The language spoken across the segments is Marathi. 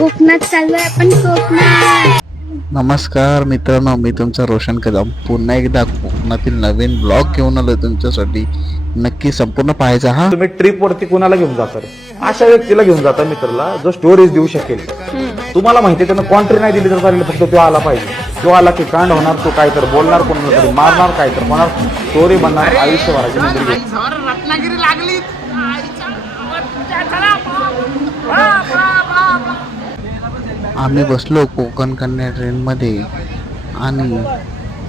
कोकणात चाललोय आपण कोकणात. नमस्कार मित्रांनो मी तुमचा रोशन कदम. पुन्हा एकदा कोकणातील नवीन ब्लॉग घेऊन आलो तुमच्यासाठी. नक्की संपूर्ण पाहायचा हा? तुम्ही ट्रिप वरती कुणाला घेऊन जाता? रे? अशा व्यक्तीला घेऊन जाता मित्राला जो स्टोरेज देऊ शकेल. तुम्हाला माहिती त्यानं कॉन्ट्री नाही दिली तर चालेल फक्त तो आला पाहिजे. तो आला की कांड होणार तो काय तर बोलणार कोणाला तरी मारणार काय तर होणार. स्टोरी बनणार आयुष्यभराची नोकरी घेऊन. आम्ही बसलो कोकण कन्या ट्रेनमध्ये आणि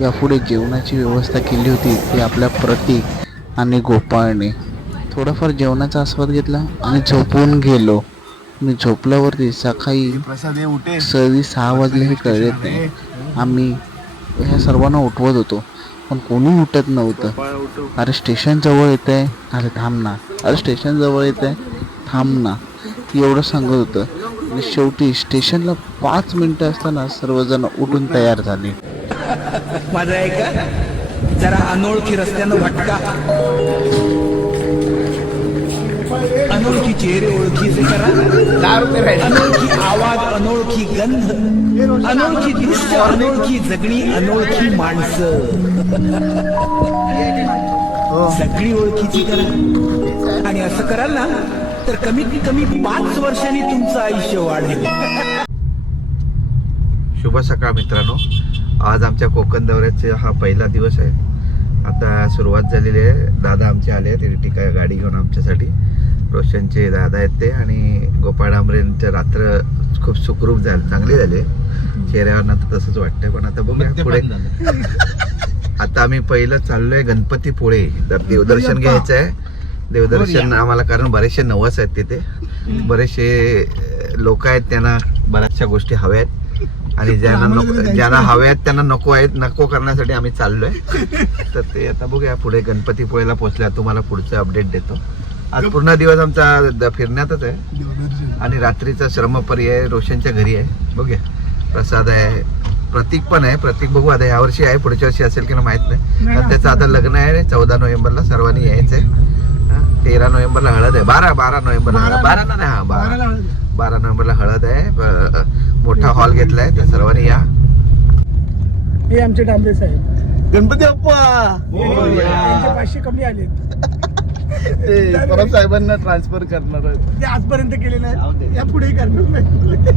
यापुढे जेवणाची व्यवस्था केली होती ती आपल्या प्रतीक आणि गोपाळने. थोडाफार जेवणाचा आस्वाद घेतला आणि झोपून गेलो. मी झोपल्यावरती सकाळी सव्वीस सहा वाजले हे कळत नाही. आम्ही ह्या सर्वांना उठवत होतो पण कोणी उठत नव्हतं. अरे स्टेशन जवळ येत आहे अरे थांब ना. अरे स्टेशन जवळ येत आहे थांब ना. एवढं सांगत होतं. आणि शेवटी स्टेशनला पाच मिनिटं असताना सर्वजण उठून तयार झाले. माझं आहे का जरा अनोळखी रस्त्यानं भटका. अनोळखी चेहरे ओळखीचे करा. अनोळखी आवाज अनोळखी गंध अनोळखी दृश्य अनोळखी जगणी अनोळखी माणसं. सगळी ओळखीची करा. आणि असं कराल ना तर कमीत कमी पाच वर्षांनी तुमचं आयुष्य वाढेल. शुभ सकाळ मित्रांनो. आज आमच्या कोकण दौऱ्याचा हा पहिला दिवस आहे. आता सुरुवात झालेली आहे. दादा आमचे आले आहेत. इर्टिका गाडी घेऊन आमच्यासाठी. रोशनचे दादा आहेत ते आणि गोपाळ डांबरेंचं रात्र खूप सुखरूप झाले. चांगली झाले. चेहऱ्यावर तर तसंच वाटतंय. पण आता बघूया पुढे. आता आम्ही पहिलं चाललोय गणपतीपुळे. तर देवदर्शन घ्यायचं आहे देवदर्शन आम्हाला कारण बरेचसे नवस आहेत तिथे. बरेचसे लोक आहेत त्यांना बऱ्याचशा गोष्टी हव्या आहेत आणि ज्यांना नको ज्यांना हव्या आहेत त्यांना नको आहेत नको करण्यासाठी आम्ही चाललोय. तर ते आता बघूया पुढे गणपतीपुळेला पोहोचल्या तुम्हाला पुढचं अपडेट देतो. आज पूर्ण दिवस आमचा द- फिरण्यातच आहे. आणि रात्रीचा श्रमपर्याय रोशनच्या घरी आहे. बघूया. प्रसाद आहे. प्रतीक पण आहे. प्रतीक बघू आता यावर्षी आहे पुढच्या वर्षी असेल की नाही माहीत नाही. त्याचं आता लग्न आहे चौदा नोव्हेंबरला सर्वांनी यायचंय. हा, तेरा नोव्हेंबरला हळद आहे. बारा बारा नोव्हेंबरला हळद. बारा ना हा बारा. बारा नोव्हेंबरला हळद आहे. मोठा हॉल घेतलाय. तर सर्वांनी या. हे आमचे डांबरे साहेब. गणपती बाप्पा! पाचशे कमी आले ते परब साहेबांना ट्रान्सफर करणार ते आजपर्यंत केले नाही या पुढे करणार नाही.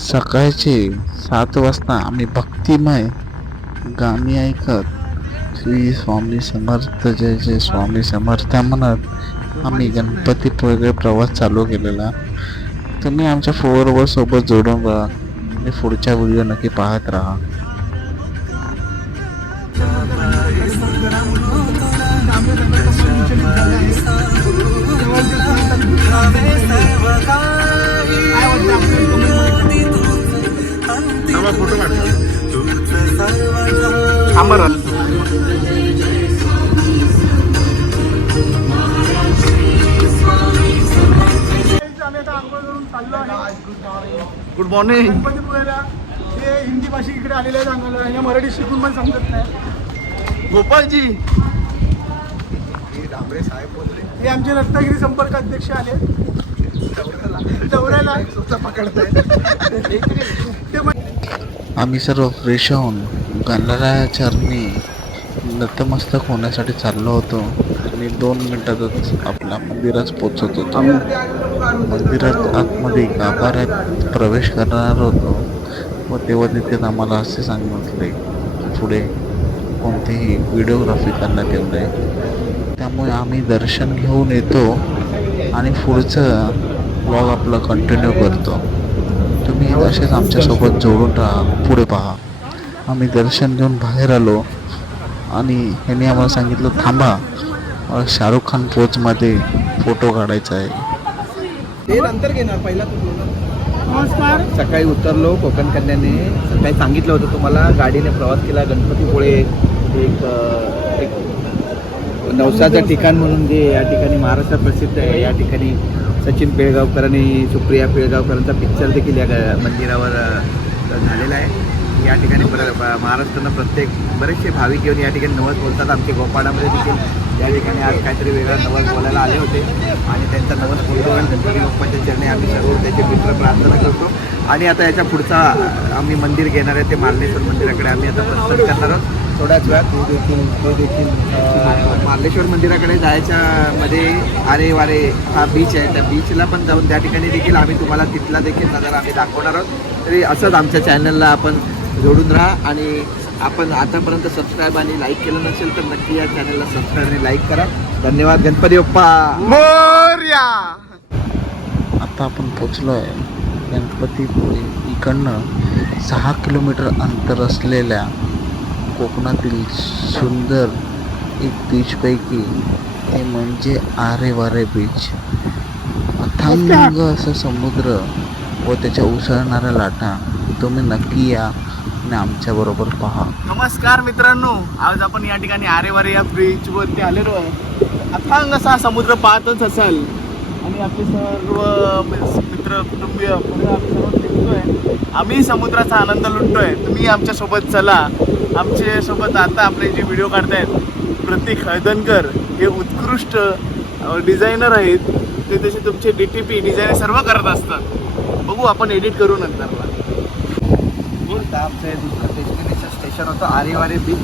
सकाळचे सात वाजता आम्ही भक्तिमय गाणी ऐकत श्री स्वामी समर्थ जय जय स्वामी समर्थ म्हणत आम्ही गणपतीपुळे प्रवास चालू केलेला. तुम्ही आमच्या फोरवर सोबत जोडून राहा आणि पुढच्या व्हिडिओ नक्की पाहत राहा. आम्ही गुड मॉर्निंग गणपतीपुळेला हे हिंदी भाषिक इकडे आलेले आहेत आंघोळला यांना मराठी शिकून पण समजत नाही. गोपाळजी हे आमचे रत्नागिरी संपर्क अध्यक्ष आले. दौऱ्याला. ते आम्ही सर्व फ्रेश होऊन गणराया चरणी नतमस्तक होण्यासाठी चाललो होतो आणि दोन मिनटातच आपल्या मंदिरात पोचत होतो. मंदिरात आतमध्ये गाभाऱ्यात प्रवेश करणार होतो. व तेव्हा तिथे आम्हाला असे सांगितले पुढे कोणतीही व्हिडिओग्राफी करण्यात येऊ नये. त्यामुळे आम्ही दर्शन घेऊन येतो आणि पुढचं ब्लॉग आपलं कंटिन्यू करतो. तुम्ही असेच आमच्यासोबत जोडून राहा पुढे पहा. आम्ही दर्शन घेऊन बाहेर आलो. आणि ह्यांनी आम्हाला सांगितलं थांबा मला शाहरुख खान पोचमध्ये फोटो काढायचा आहे. नमस्कार. सकाळी उतरलो कोकण कन्याने. सकाळी सांगितलं होतं तुम्हाला गाडीने प्रवास केला गणपतीपुळे एक एक नवसाचं ठिकाण म्हणून जे या ठिकाणी महाराष्ट्र प्रसिद्ध आहे या ठिकाणी सचिन पिळगावकर आणि सुप्रिया पिळगावकरांचा पिक्चर देखील या ग- मंदिरावर झालेला आहे. या ठिकाणी प्र- महाराष्ट्रानं प्रत्येक बरेचसे भाविक येऊन या ठिकाणी नवस बोलतात. आमच्या गोपाळामध्ये देखील या ठिकाणी आज काहीतरी वेगळा नवस बोलायला आले होते. आणि त्यांचा नवस बोलतो आणि गणपती बाप्पाच्या चरणी आम्ही सर्व त्याचे मित्र प्रार्थना करतो. आणि आता याच्या पुढचा आम्ही मंदिर घेणार आहे ते मार्लेश्वर मंदिराकडे. आम्ही आता प्रस्थान करणार आहोत. थोड्याच वेळात ते देखील ते देखील मार्लेश्वर मंदिराकडे जायच्या मध्ये आरे वारे हा बीच आहे. त्या बीचला पण जाऊन त्या ठिकाणी देखील आम्ही तुम्हाला तिथला देखील नजारा आम्ही दाखवणार आहोत. तरी असंच आमच्या चॅनलला आपण जोडून राहा आणि आपण आतापर्यंत सबस्क्राईब आणि लाईक केलं नसेल तर नक्की या चॅनलला सबस्क्राईब आणि लाईक करा. धन्यवाद गणपती बाप्पा! आता आपण पोचलो आहे गणपतीपुळे इकडनं सहा किलोमीटर अंतर असलेल्या कोकणातील सुंदर एक बीचपैकी ते म्हणजे आरे वारे बीच अथांग असं समुद्र व त्याच्या उसळणाऱ्या लाटा. तुम्ही नक्की या. आणि आमच्याबरोबर पहा. नमस्कार मित्रांनो आज आपण या ठिकाणी आरेवारे या ब्रिज वरती आलेलो आहे. अथांग असा समुद्र पाहतच असाल. आणि आपले सर्व मित्र कुटुंबीय पुढे आम्ही आम्ही समुद्राचा आनंद लुटतोय. तुम्ही आमच्यासोबत चला. आमच्यासोबत सोबत आता आपले जे व्हिडिओ काढतायत प्रतीक हळदनकर हे उत्कृष्ट डिझायनर आहेत. ते तसे तुमचे डी टी पी डिझाईन सर्व करत असतात. बघू आपण एडिट करू नंतर. आता आमचं दुसरं डेस्टिनेशन स्टेशन होतं आरेवारे बीच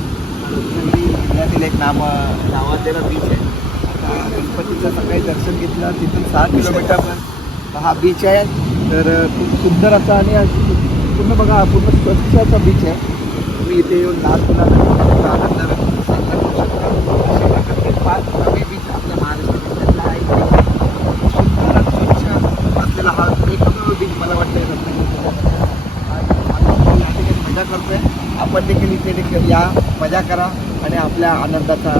रत्नागिरी जिल्ह्यातील एक नाम नावाजलेला बीच आहे. गणपतीचं सकाळी दर्शन घेतलं तिथून सहा किलोमीटर हा बीच आहे. तर खूप सुंदर असा आणि पूर्ण बघा पूर्ण स्वच्छ असा बीच आहे. तुम्ही इथे येऊन लहान मुलांना आनंद व्यक्त करू शकता. अशा प्रकारचे पाच नवे बीच आपल्या महाराष्ट्रातला हा एक beach. सुंदर आणि स्वच्छ असलेला हा एकमेव बीच मला वाटतं रत्नागिरी जिल्ह्यात आणि या ठिकाणी मजा करतोय आपण देखील इथे देखील या मजा करा आणि आपल्या आनंदाचा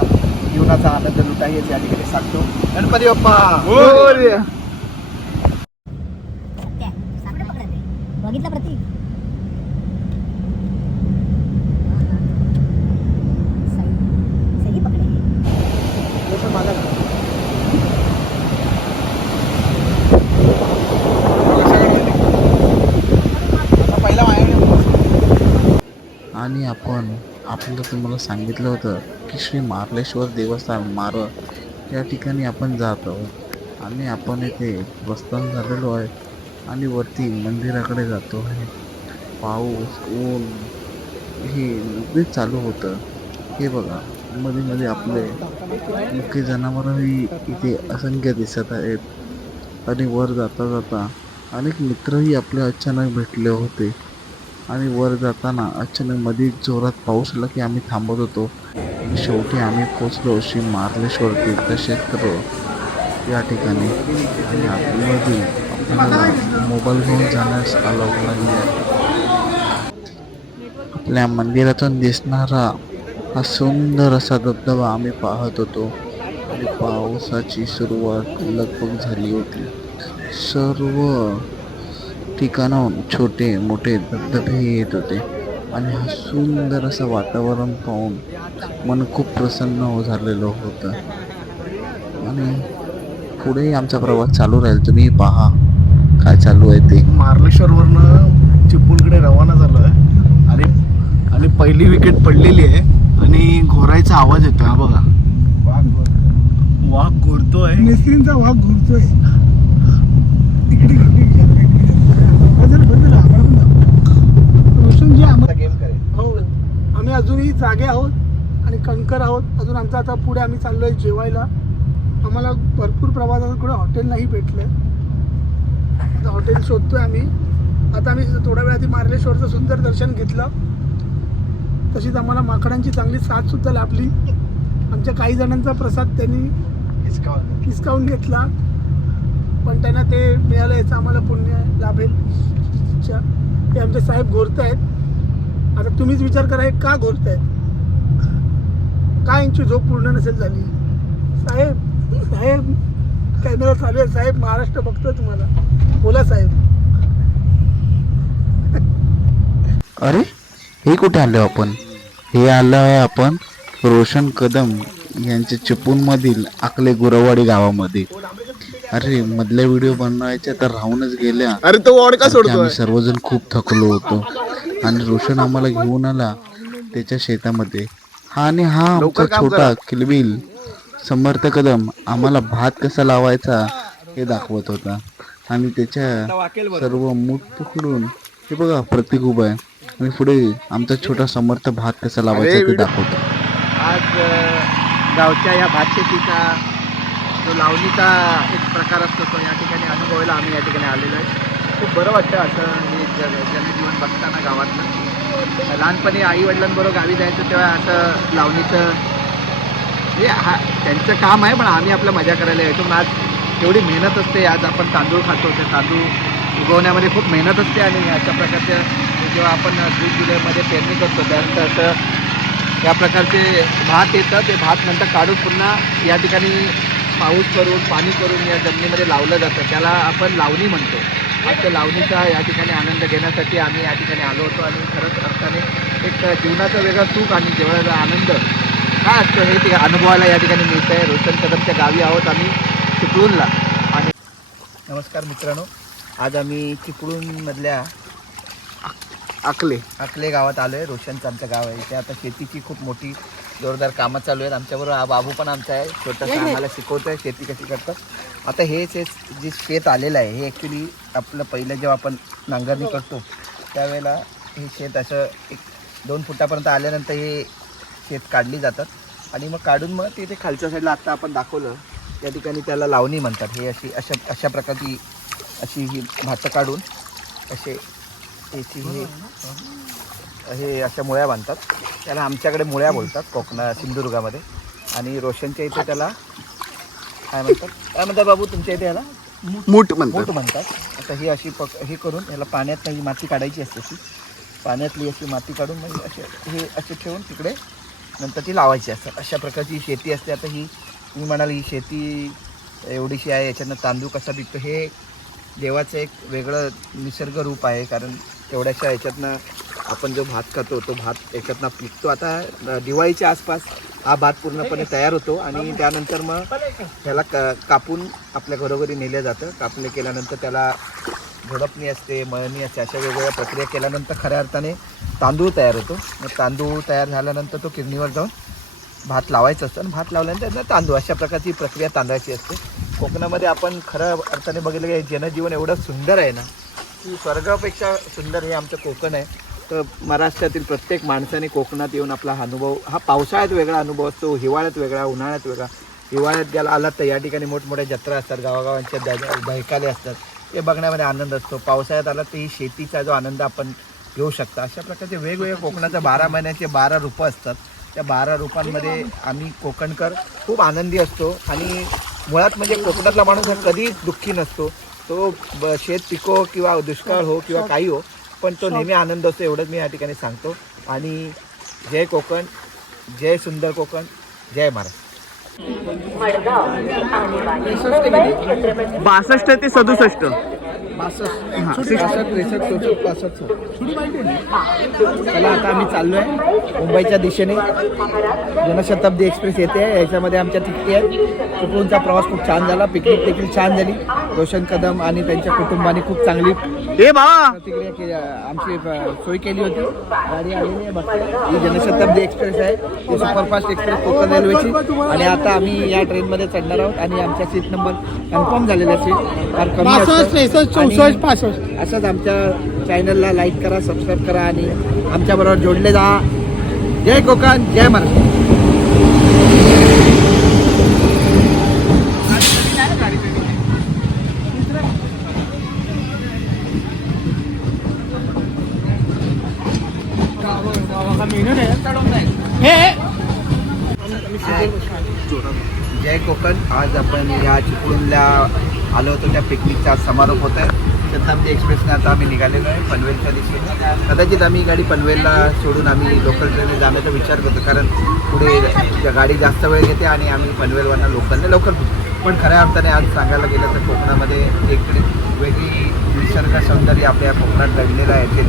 जीवनाचा आनंद लुटा हेच या ठिकाणी सांगतो. गणपती बाप्पा! बघितलं प्रतीक सही सही पकडे पहिला माझ्याकडे आणि आपण आपल्याला तुम्हाला सांगितलं होतं की श्री मार्लेश्वर देवस्थान मार या ठिकाणी आपण जात आहोत. आणि आपण इथे प्रस्थान झालेलो आहे आणि वरती मंदिराकडे जातो आहे. पाऊस ऊन हे नुकतेच चालू होतं. हे बघा मध्ये मध्ये आपले मुख्य जनावरही इथे असंख्य दिसत आहेत. आणि वर जाता जाता अनेक मित्रही आपले अचानक भेटले होते. आणि वर जाताना अचानक मध्ये जोरात पाऊस आला की आम्ही थांबत होतो. शेवटी आम्ही पोचलो श्री मार्लेश्वर तीर्थक्षेत्र या ठिकाणी. आणि आतमध्ये आपल्याला मोबाईल घेऊन जाण्यास अलाव नाही आहे. आपल्या मंदिरातून दिसणारा हा सुंदर असा धबधबा आम्ही पाहत होतो. आणि पावसाची सुरुवात लगभग झाली होती. सर्व ठिकाणाहून छोटे मोठे धबधबे येत होते. आणि हा सुंदर असं वातावरण पाहून मन खूप प्रसन्न हो झालेलं होतं. आणि पुढेही आमचा प्रवास चालू राहील. तुम्ही पहा काय चालू आहे ते. मार्लेश्वरवरनं चिपळूणकडे रवाना झालो. आहे आणि आणि पहिली विकेट पडलेली आहे. आणि घोरायचा आवाज येतो हा बघा. वाघ घोरतोय. मिस्त्रींचा वाघ घुरतोय. इकडे. बदल बदल आम्हाला पण दाखव. रोशनजी आम्हाला गेम करेल हो आम्ही अजूनही जागे आहोत आणि कणकर आहोत. अजून आमचा आता पुढे आम्ही चाललोय जेवायला. आम्हाला भरपूर प्रवासात कुठे हॉटेल नाही भेटलंय आता हॉटेल शोधतोय आम्ही. आता आम्ही थोड्या वेळ आधी मार्लेश्वरचं सुंदर दर्शन घेतलं. तशीच आम्हाला माकडांची चांगली साथ सुद्धा लाभली. आमच्या काही जणांचा प्रसाद त्यांनी हिसकावून घेतला. पण त्यांना ते मिळालं याचं आम्हाला पुण्य लाभेल. ते आमचे साहेब घोरत आहेत आता तुम्हीच विचार करा हे का घोरत आहेत का यांची झोप पूर्ण नसेल झाली. साहेब साहेब कॅमेरा चालू आहे. साहेब महाराष्ट्र बघतोय तुम्हाला. बोला साहेब. अरे हे कुठे आलो आपण? हे आलो आहे आपण रोशन कदम यांच्या चिपळूणमधील आकले गुरवाडी गावामध्ये. अरे मधल्या व्हिडिओ बनवायच्या तर राहूनच गेल्या. अरे तो वॉर्ड का सोडतोय. आम्ही सर्वजण खूप थकलो होतो. आणि रोशन आम्हाला घेऊन आला त्याच्या शेतामध्ये. हा आणि हा आमचा छोटा किलबिल समर्थ कदम आम्हाला भात कसा लावायचा हे दाखवत होता. आणि त्याच्या सर्व मूठ पकडून हे बघा प्रतीक उभा आहे. आणि पुढे आमचा छोटा समर्थ भात कसा लावायचा ते दाखवतो. आज गावच्या या भातशेतीचा जो लावणीचा एक प्रकार असतो तो या ठिकाणी अनुभवायला आम्ही या ठिकाणी आलेलो आहे. खूप बरं वाटतं असं हे जग जनजीवन बघताना गावातलं. लहानपणी आई वडिलांबरोबर गावी जायचं तेव्हा असं लावणीचं हे हा त्यांचं काम आहे पण आम्ही आपलं मजा करायला यायचो. पण आज एवढी मेहनत असते आज आपण तांदूळ खातो ते तांदूळ उगवण्यामध्ये खूप मेहनत असते आणि अशा प्रकारच्या जेव्हा आपण जून जुलैमध्ये पेरणी करतो त्यानंतर असं या प्रकारचे भात येतं ते भात नंतर काढून पुन्हा या ठिकाणी पाऊस करून पाणी करून या जमिनीमध्ये लावलं जातं. त्याला आपण लावणी म्हणतो. आजच्या लावणीचा या ठिकाणी आनंद घेण्यासाठी आम्ही या ठिकाणी आलो होतो आणि खरंच अर्थाने एक जीवनाचा वेगळा सुख आणि जेवणाचा आनंद काय असतो हे ते अनुभवायला या ठिकाणी मिळतं आहे रोशन कदमच्या गावी आहोत आम्ही चिपळूणला. आणि नमस्कार मित्रांनो. आज आम्ही चिपळूणमधल्या अकले. अकले गावात आलो आहे रोशनचं आमचं गाव आहे. इथे आता शेतीची खूप मोठी जोरदार कामं चालू आहेत. आमच्याबरोबर हा बाबू पण आमचा आहे. छोटासा आम्हाला शिकवतो आहे शेती कशी करतात आता हेच हे जे शेत आलेलं आहे हे ॲक्च्युली आपलं पहिलं जेव्हा आपण नांगरणी करतो त्यावेळेला हे शेत असं एक दोन फुटापर्यंत आल्यानंतर हे शेत काढली जातात. आणि मग काढून मग तिथे खालच्या साईडला आत्ता आपण दाखवलं त्या ठिकाणी त्याला लावणी म्हणतात. हे अशी अशा अशा प्रकारची अशी ही भातं काढून असे याची हे. हे अशा मुळ्या बांधतात. त्याला आमच्याकडे मुळ्या बोलतात कोकणा सिंधुदुर्गामध्ये. आणि रोशनच्या इथे त्याला काय म्हणतात? काय म्हणतात बाबू तुमच्या इथे याला? मूठ मूठ म्हणतात. आता ही अशी पक हे करून ह्याला पाण्यात ही माती काढायची असते ती पाण्यातली अशी माती काढून मग असे हे असे ठेवून तिकडे नंतर ती लावायची असतात. अशा प्रकारची शेती असते. आता ही मी म्हणाल ही शेती एवढीशी आहे याच्यानं तांदूळ कसा पिकतो हे देवाचं एक वेगळं निसर्ग रूप आहे. कारण तेवढ्याशा ह्याच्यातनं आपण जो भात खातो तो भात याच्यातनं पिकतो. आता दिवाळीच्या आसपास हा भात पूर्णपणे तयार होतो आणि त्यानंतर मग त्याला क कापून आपल्या घरोघरी नेलं जातं. कापले केल्यानंतर त्याला झडपणी असते मळणी असते अशा वेगवेगळ्या प्रक्रिया केल्यानंतर खऱ्या अर्थाने तांदूळ तयार होतो. मग तांदूळ तयार झाल्यानंतर तो किडनीवर जाऊन भात लावायचं असतं आणि भात लावल्यानंतर तांदूळ अशा प्रकारची प्रक्रिया तांदळाची असते. कोकणामध्ये आपण खऱ्या अर्थाने बघितलं की हे जनजीवन एवढं सुंदर आहे ना की स्वर्गापेक्षा सुंदर हे आमचं कोकण आहे. तर महाराष्ट्रातील प्रत्येक माणसाने कोकणात येऊन आपला अनुभव हा पावसाळ्यात वेगळा अनुभव असतो हिवाळ्यात वेगळा उन्हाळ्यात वेगळा. हिवाळ्यात गेला आलात तर या ठिकाणी मोठमोठ्या जत्रा असतात गावागावांच्या द- असतात. ते बघण्यामध्ये आनंद असतो. पावसाळ्यात आला तर ही शेतीचा जो आनंद आपण घेऊ शकता. अशा प्रकारचे वेगवेगळे कोकणाच्या बारा महिन्याचे बारा रूपं असतात. त्या बारा रूपांमध्ये आम्ही कोकणकर खूप आनंदी असतो. आणि मुळात म्हणजे कोकणातला माणूस हा कधीच दुःखी नसतो. तो ब- शेत पिको किंवा दुष्काळ हो किंवा काही हो पण तो नेहमी आनंद असतो एवढंच मी या ठिकाणी सांगतो. आणि जय कोकण जय सुंदर कोकण जय महाराष्ट्र. बासष्ट ते सदुसष्ट. चला आता आम्ही चाललोय. मुंबईच्या दिशेने. जनशताब्दी एक्सप्रेस येते. याच्यामध्ये आमच्या तिकिटी आहेत. चिपळूणचा प्रवास खूप छान झाला. पिकनिक देखील छान झाली. रोशन कदम आणि त्यांच्या कुटुंबाने खूप चांगली हे प्रतिक्रिया केली. आमची सोय केली होती. गाडी आलेली आहे ही जनशताब्दी एक्सप्रेस आहे. ती सुपरफास्ट एक्सप्रेस कोकण रेल्वेची आणि आता आम्ही या ट्रेनमध्ये चढणार आहोत. आणि आमच्या सीट नंबर कन्फर्म झालेल्या सीट फार कमी चौसष्ट पासष्ट असंच आमच्या चॅनलला लाईक करा सबस्क्राईब करा आणि आमच्याबरोबर जोडले जा. जय कोकण जय महाराष्ट्र जय कोकण आज आपण या चिपळूणला आलो होतो त्या पिकनिकचा समारोप होत आहे शताब्दी एक्सप्रेसने आता आम्ही निघालेलो आहे पनवेलच्या दिशेने. कदाचित आम्ही गाडी पनवेलला सोडून आम्ही लोकल ट्रेनने जाण्याचा विचार करतो कारण पुढे गाडी जास्त वेळ घेते आणि आम्ही पनवेलवरना लोकलने लवकर पोहोचतो. पण खऱ्या अर्थाने आज सांगायला गेलं तर कोकणामध्ये एक वेगळी निसर्ग सौंदर्य आपल्या कोकणात दडलेलं आहे. ते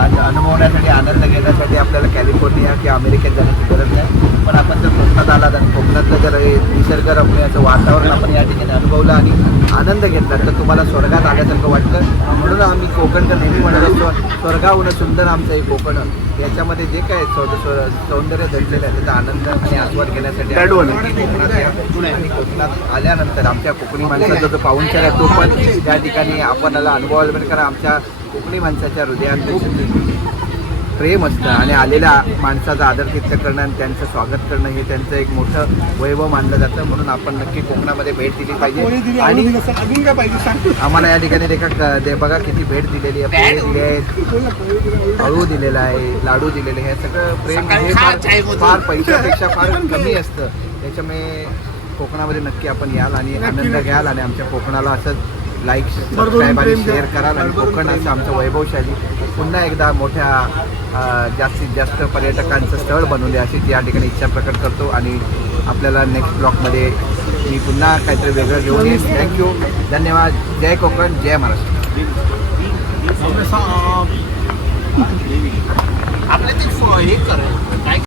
आज अनुभवण्यासाठी आनंद घेण्यासाठी आपल्याला कॅलिफोर्निया किंवा अमेरिकेत जाण्याची गरज नाही. पण आपण जर कोकणात आलात आणि कोकणातलं जर निसर्गरम्याचं वातावरण आपण या ठिकाणी अनुभवलं आणि आनंद घेतला तर तुम्हाला स्वर्गात आल्यासारखं वाटतं. म्हणून आम्ही को कोकण तर नेहमी म्हणत असतो स्वर्गाहून सुंदर आमचं हे कोकण. याच्यामध्ये जे काय सौ- सौंदर्य दडलेलं आहे त्याचा आनंद आणि आस्वाद घेण्यासाठी आणि कोकणात आल्यानंतर आमच्या कोकणी माणसाचा जो पाहुणचार आहे तो पण त्या ठिकाणी आपणाला अनुभवायला मिळेल कारण आमच्या कोकणी माणसाच्या हृदयात खूप प्रेम असतं आणि आलेल्या माणसाचा आदरातिथ्य करणं आणि त्यांचं स्वागत करणं हे त्यांचं एक मोठं वैभव मानलं जातं. म्हणून आपण नक्की कोकणामध्ये भेट दिली पाहिजे. आणि आम्हाला या ठिकाणी देखा दे बघा किती भेट दिलेली आहे. पोहे दिले आहेत. हळू दिलेला आहे लाडू दिलेले आहे. हे सगळं प्रेम हे फार फार पैशापेक्षा फार कमी असतं. त्याच्यामुळे कोकणामध्ये नक्की आपण याल आणि आनंद घ्याल आणि आमच्या कोकणाला असंच लाईक सबस्क्राईब आणि शेअर कराल आणि कोकण असं आमचं वैभवशाली पुन्हा एकदा मोठ्या जास्तीत जास्त पर्यटकांचं स्थळ बनवले अशी या ठिकाणी इच्छा प्रकट करतो आणि आपल्याला नेक्स्ट ब्लॉकमध्ये मी पुन्हा काहीतरी वेगळं घेऊन येईन थँक्यू धन्यवाद जय कोकण जय महाराष्ट्र आपल्या ते हे